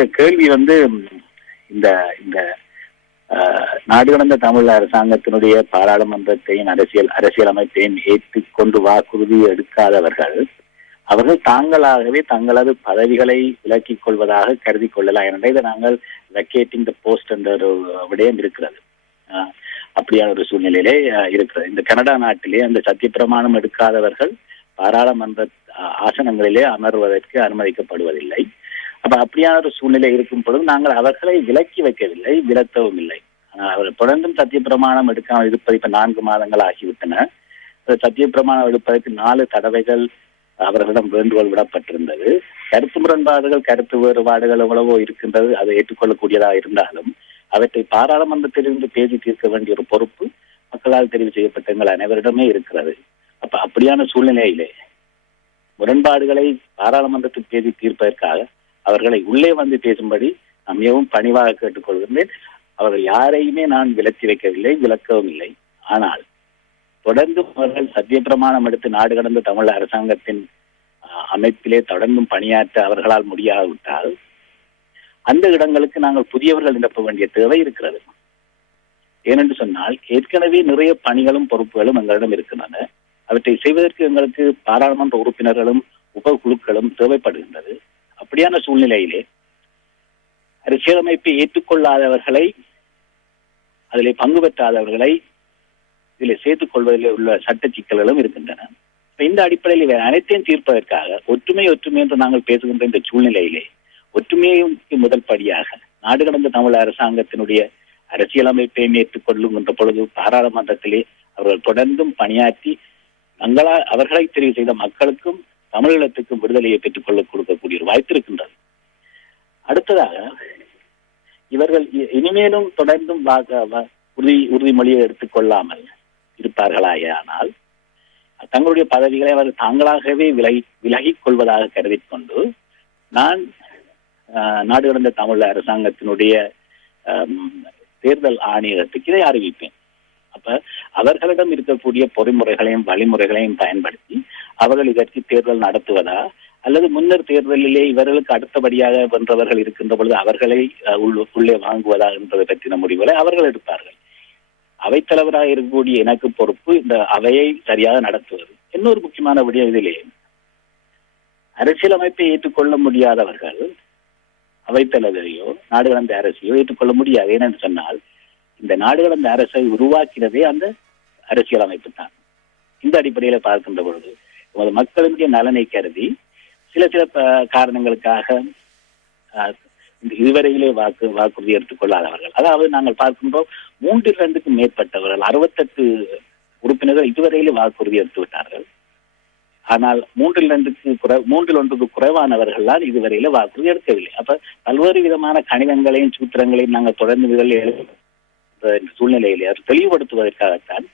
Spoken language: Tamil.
இந்த கேள்வி இந்த இந்த நாடு கடந்த தமிழ் அரசாங்கத்தினுடைய பாராளுமன்றத்தையும் அரசியலமைப்பையும் ஏற்றுக்கொண்டு வாக்குறுதி எடுக்காதவர்கள் அவர்கள் தாங்களாகவே தங்களது பதவிகளை விலக்கிக் கொள்வதாக கருதி கொள்ளலாம். ஏனென்றால் இதை நாங்கள் வெக்கேட்டிங் த போஸ்ட் என்ற ஒரு விடயம் இருக்கிறது. அப்படியான ஒரு சூழ்நிலையிலே இருக்கிறது. இந்த கனடா நாட்டிலே அந்த சத்தியப்பிரமாணம் எடுக்காதவர்கள் பாராளுமன்ற ஆசனங்களிலே அமர்வதற்கு அனுமதிக்கப்படுவதில்லை. அப்ப அப்படியான ஒரு சூழ்நிலை இருக்கும் பொழுது நாங்கள் அவர்களை விலக்கி வைக்கவில்லை, விலக்கவும் இல்லை. அவர்கள் தொடர்ந்தும் சத்தியப்பிரமாணம் எடுக்காமல் இருப்பது இப்ப 4 மாதங்கள் ஆகிவிட்டன. சத்தியப்பிரமாணம் எடுப்பதற்கு 4 தடவைகள் அவர்களிடம் வேண்டுகோள் விடப்பட்டிருந்தது. கருத்து முரண்பாடுகள், கருத்து வேறுபாடுகள் எவ்வளவோ இருக்கின்றது. அதை ஏற்றுக்கொள்ளக்கூடியதாக இருந்தாலும் அவற்றை பாராளுமன்றத்திலிருந்து பேசி தீர்க்க வேண்டிய ஒரு பொறுப்பு மக்களால் தெரிவு செய்யப்பட்ட எங்கள் அனைவரிடமே இருக்கிறது. அப்ப அப்படியான சூழ்நிலையிலே முரண்பாடுகளை பாராளுமன்றத்தில் பேசி தீர்ப்பதற்காக அவர்களை உள்ளே வந்து பேசும்படி நான் மிகவும் பணிவாக கேட்டுக்கொள்கின்றேன். அவர்கள் யாரையுமே நான் விலக்கி வைக்கவில்லை, விலக்கவும் இல்லை. ஆனால் தொடர்ந்து அவர்கள் சத்தியப்பிரமாணம் எடுத்து நாடு கடந்த தமிழ் அரசாங்கத்தின் அமைப்பிலே தொடர்ந்தும் பணியாற்ற அவர்களால் முடியாவிட்டால் அந்த இடங்களுக்கு நாங்கள் புதியவர்கள் நிரப்ப வேண்டிய தேவை இருக்கிறது. ஏனென்று சொன்னால் ஏற்கனவே நிறைய பணிகளும் பொறுப்புகளும் எங்களிடம் இருக்கின்றன. அவற்றை செய்வதற்கு எங்களுக்கு பாராளுமன்ற உறுப்பினர்களும் உபகுழுக்களும் தேவைப்படுகின்றது. அப்படியான சூழ்நிலையிலே அரசியலமைப்பை ஏற்றுக்கொள்ளாதவர்களை, அதிலே பங்கு பெற்றாதவர்களை இதில் சேர்த்துக் கொள்வதில் உள்ள சட்ட சிக்கல்களும் இருக்கின்றன. இந்த அடிப்படையில் அனைத்தையும் தீர்ப்பதற்காக ஒற்றுமை என்று நாங்கள் பேசுகின்ற இந்த சூழ்நிலையிலே ஒற்றுமையும் முதல் படியாக நாடு கடந்த தமிழ் அரசாங்கத்தினுடைய அரசியலமைப்பையும் ஏற்றுக்கொள்ளுகின்ற பொழுது பாராளுமன்றத்திலே அவர்கள் தொடர்ந்தும் பணியாற்றி அவர்களை தெரிவு செய்த மக்களுக்கும் தமிழீழத்துக்கும் விடுதலையை பெற்றுக் கொடுக்கக்கூடிய ஒரு வாய்ப்பு இருக்கின்றது. அடுத்ததாக இவர்கள் இனிமேலும் தொடர்ந்தும் உறுதிமொழியை எடுத்துக்கொள்ளாமல் இருப்பார்களானால் தங்களுடைய பதவிகளை அவர்கள் தாங்களாகவே விலகிக் கொள்வதாக கருதி கொண்டு நான் நாடு கடந்த தமிழ் அரசாங்கத்தினுடைய தேர்தல் ஆணையத்துக்கு இதை அறிவிப்பேன். அப்ப அவர்களிடம் இருக்கக்கூடிய பொறிமுறைகளையும் வழிமுறைகளையும் பயன்படுத்தி அவர்கள் இதற்கு தேர்தல் நடத்துவதா அல்லது முன்னர் தேர்தலிலே இவர்களுக்கு அடுத்தபடியாக வென்றவர்கள் இருக்கின்ற பொழுது அவர்களை உள்ளே வாங்குவதா என்பதை பற்றின முடிவுகளை அவர்கள் எடுப்பார்கள். அவைத்தலைவராக இருக்கக்கூடிய எனக்கு பொறுப்பு இந்த அவையை சரியாக நடத்துவது. இன்னொரு முக்கியமான விடயம் இதிலே அரசியலமைப்பை ஏற்றுக்கொள்ள முடியாதவர்கள் அவைத்தலைவரையோ நாடு கடந்த அரசையோ ஏற்றுக்கொள்ள முடியாது. ஏனென்று சொன்னால் இந்த நாடு கடந்த அரசை உருவாக்கினதே அந்த அரசியலமைப்பு தான். இந்த அடிப்படையில பார்க்கின்ற பொழுது மக்களுடைய நலனை கருதி சில காரணங்களுக்காக இதுவரையிலே வாக்குறுதி எடுத்துக்கொள்ளாதவர்கள், அதாவது நாங்கள் பார்க்கின்றோம் 3-2க்கும் மேற்பட்டவர்கள் 68 உறுப்பினர்கள் இதுவரையிலே வாக்குறுதி எடுத்து விட்டார்கள். ஆனால் 3-1க்கு குறைவானவர்கள் தான் இதுவரையில வாக்குறுதி எடுக்கவில்லை. அப்ப பல்வேறு விதமான கணிதங்களையும் சூத்திரங்களையும் நாங்கள் தொடர்ந்து சூழ்நிலையிலே தெளிவுபடுத்துவதற்காகத்தான்